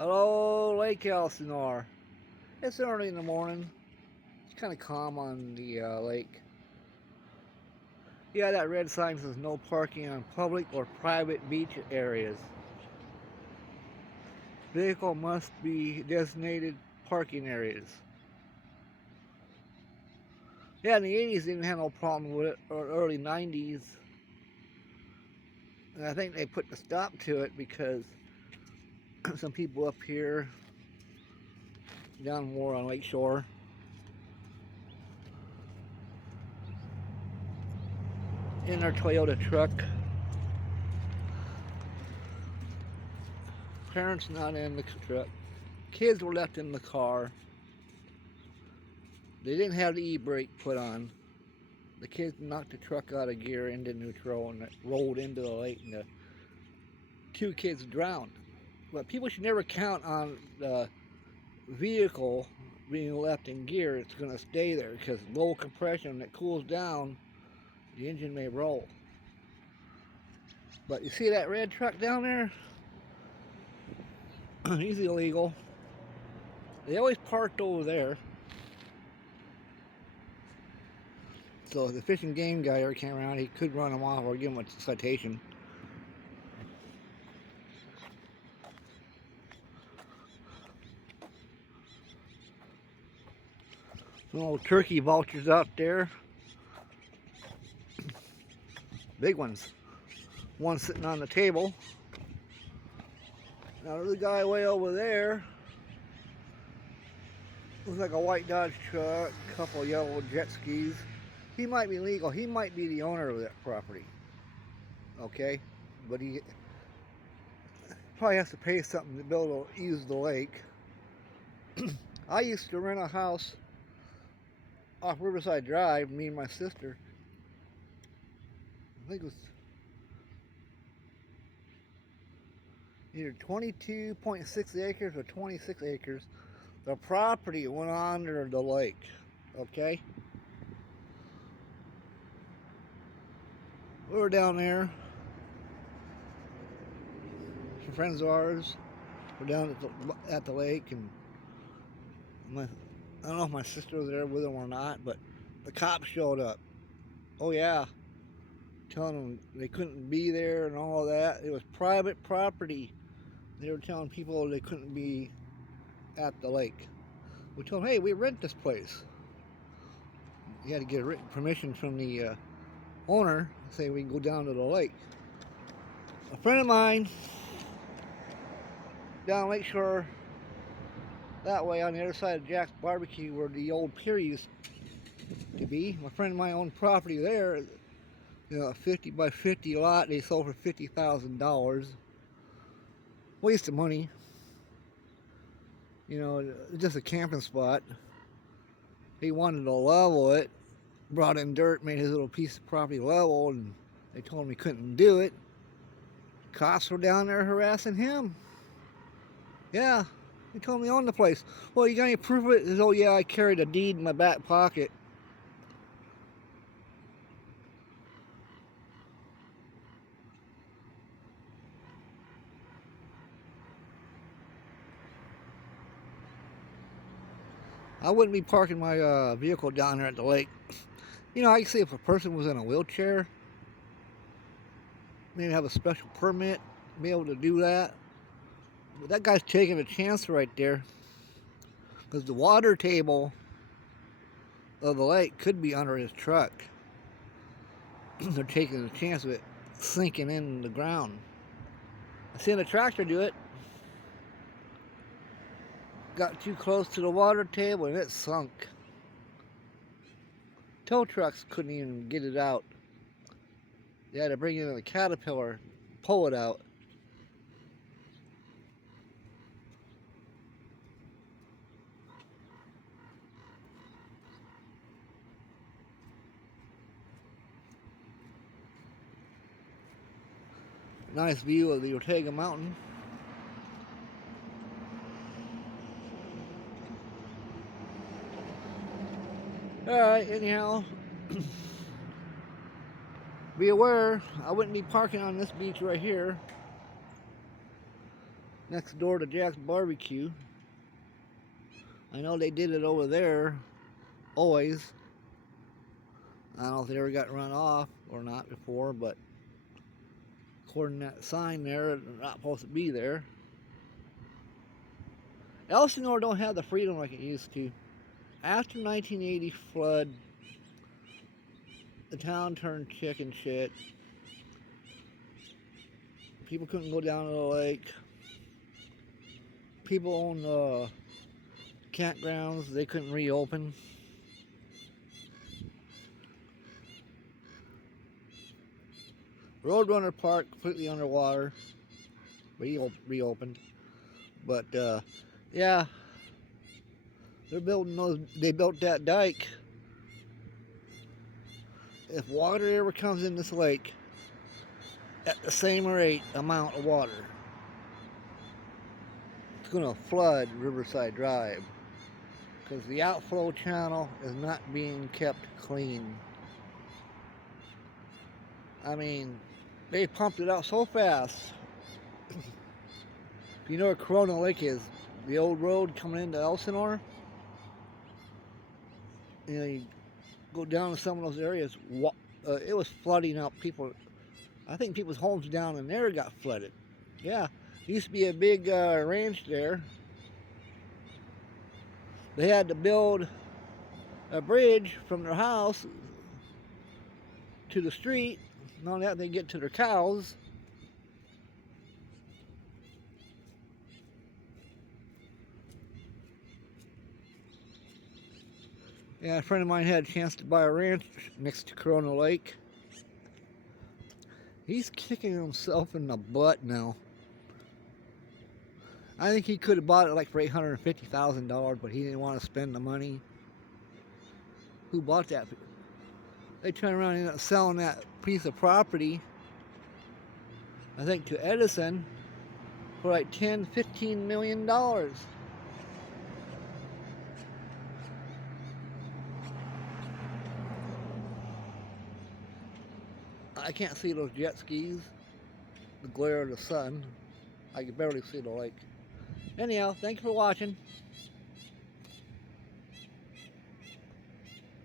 Hello, Lake Elsinore. It's early in the morning. It's kind of calm on the lake. Yeah, that red sign says no parking on public or private beach areas. Vehicle must be designated parking areas. Yeah, in the 80s they didn't have no problem with it, or early 90s. And I think they put the stop to it because some people up here, down more on Lake Shore, in their Toyota truck. Parents not in the truck. Kids were left in the car. They didn't have the e-brake put on. The kids knocked the truck out of gear into neutral and it rolled into the lake, and the two kids drowned. But people should never count on the vehicle being left in gear. It's going to stay there because low compression, when it cools down, the engine may roll. But you see that red truck down there? He's illegal. They always parked over there. So if the fish and game guy ever came around, he could run them off or give them a citation. Some old turkey vultures out there. Big ones. One sitting on the table. Now there's a guy way over there. Looks like a white Dodge truck, a couple yellow jet skis. He might be legal. He might be the owner of that property. Okay? But he probably has to pay something to be able to use the lake. I used to rent a house off Riverside Drive, me and my sister. I think it was either 22.6 acres or 26 acres. The property went under the lake. Okay? We were down there. Some friends of ours were down at the lake, and I don't know if my sister was there with them or not, but the cops showed up. Oh yeah, telling them they couldn't be there and all that. It was private property. They were telling people they couldn't be at the lake. We told them, hey, we rent this place. You had to get written permission from the owner, say we can go down to the lake. A friend of mine down Lake Shore, that way on the other side of Jack's Barbecue where the old pier used to be. My friend of mine owned property there, a 50 by 50 lot they sold for $50,000. Waste of money. Just a camping spot. He wanted to level it, brought in dirt, made his little piece of property level, and they told him he couldn't do it. Cops were down there harassing him. Yeah, they told me he owned the place. Well, you got any proof of it? He says, oh yeah, I carried a deed in my back pocket. I wouldn't be parking my vehicle down there at the lake. I can see if a person was in a wheelchair, maybe have a special permit, be able to do that. But that guy's taking a chance right there, because the water table of the lake could be under his truck. They're taking a chance of it sinking in the ground. I seen a tractor do it. Got too close to the water table and it sunk. Tow trucks couldn't even get it out. They had to bring in a caterpillar, pull it out. Nice view of the Ortega Mountain. Alright, anyhow, be aware, I wouldn't be parking on this beach right here. next door to Jack's Barbecue. I know they did it over there, always. I don't know if they ever got run off or not before, but according to that sign there, they're not supposed to be there. Elsinore don't have the freedom like it used to. After 1980 flood, the town turned chicken shit. People couldn't go down to the lake. People owned campgrounds, they couldn't reopen. Roadrunner Park completely underwater. Reopened. But yeah, they're building those. They built that dike. If water ever comes in this lake at the same rate amount of water, it's gonna flood Riverside Drive because the outflow channel is not being kept clean. I mean, they pumped it out so fast. If you know where Corona Lake is, the old road coming into Elsinore, you go down to some of those areas, it was flooding out. I think people's homes down in there got flooded. Yeah, used to be a big ranch there. They had to build a bridge from their house to the street. Not only that, they get to their cows. Yeah, a friend of mine had a chance to buy a ranch next to Corona Lake. He's kicking himself in the butt now. I think he could have bought it like for $850,000, but he didn't want to spend the money. Who bought that? They turned around and ended up selling that piece of property, I think, to Edison for like $10–15 million. I can't see those jet skis, the glare of the sun. I can barely see the lake. Anyhow, thank you for watching.